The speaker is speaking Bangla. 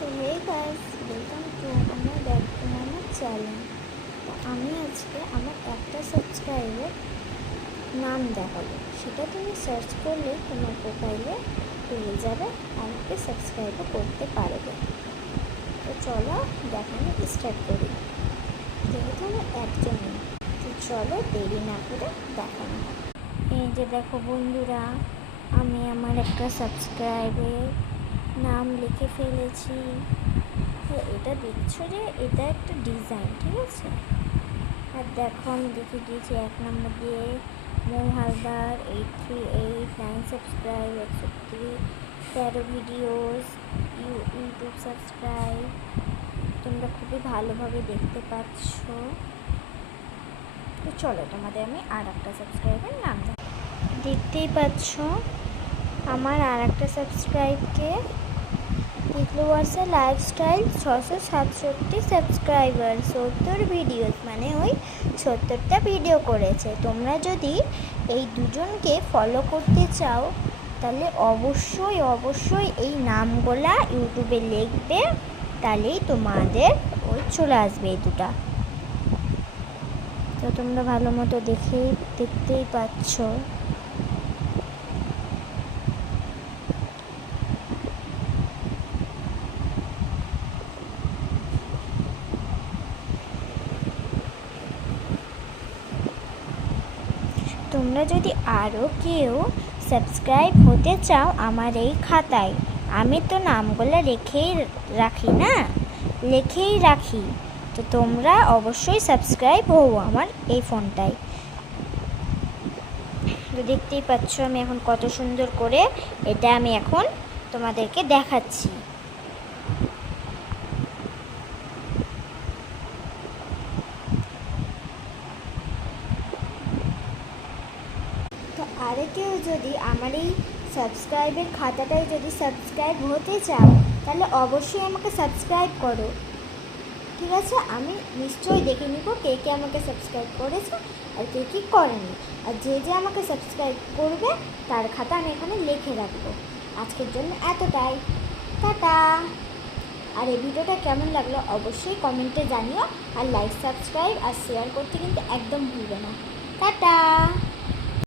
So hey guys, welcome to আমার ব্যাক টু আমার চ্যানেল। তো আমি আজকে আমার একটা সাবস্ক্রাইবের নাম দেখাবো, সেটা তুমি সার্চ করলে তোমার প্রোফাইলে পেয়ে যাবে আর ওকে সাবস্ক্রাইবও করতে পারবে। তো চলো দেখানো স্টার্ট করি। যেহেতু আমার একজনই, তো চলো দেরি না করে দেখানো হয়। এই যে দেখো বন্ধুরা, আমি আমার একটা সাবস্ক্রাইবের নাম লিখে ফেলেছি। তো এটা দেখছো যে এটা একটা ডিজাইন, ঠিক আছে। আর দেখো আমি দেখে দিয়েছি 1 নম্বর দিয়ে Mou Haldar 8389 subscribe, 113 videos, YouTube subscribe. তোমরা খুবই ভালোভাবে দেখতে পাচ্ছ। তো চলো তোমাদের আমি আর একটা সাবস্ক্রাইবের নাম দেখতেই পাচ্ছ। আমার আর একটা সাবস্ক্রাইবকে ইনফ্লুয়েন্সার লাইফস্টাইল 667 সাবস্ক্রাইবার, 70 ভিডিওস, মানে ওই 70টা ভিডিও করেছে। তোমরা যদি এই দুজনকে ফলো করতে চাও তাহলে অবশ্যই এই নামগুলা ইউটিউবে লিখবে, তাহলেই তোমাদের ওই চলে আসবে এই দুটা। তো তোমরা ভালো মতো দেখতেই পাচ্ছ। তোমরা যদি আরও কেউ সাবস্ক্রাইব হতে চাও আমার এই খাতায়, আমি তো নামগুলো লিখেই রাখি। তো তোমরা অবশ্যই সাবস্ক্রাইব হও আমার এই ফোনটায়। তো দেখতেই পাচ্ছ আমি এখন কত সুন্দর করে এটা আমি এখন তোমাদেরকে দেখাচ্ছি। তো আরে কেউ যদি আমার এই সাবস্ক্রাইবের খাতাটায় যদি সাবস্ক্রাইব হতে চাও তাহলে অবশ্যই আমাকে সাবস্ক্রাইব করো, ঠিক আছে। আমি নিশ্চয়ই দেখে নিব কে কে আমাকে সাবস্ক্রাইব করেছে আর কে কী করেনি। আর যে আমাকে সাবস্ক্রাইব করবে তার খাতা আমি এখানে লিখে রাখবো। আজকের জন্য এতটাই, টাটা। আর এই ভিডিওটা কেমন লাগলো অবশ্যই কমেন্টে জানিও। আর লাইক, সাবস্ক্রাইব আর শেয়ার করতে কিন্তু একদম ভুলবে না। টাটা।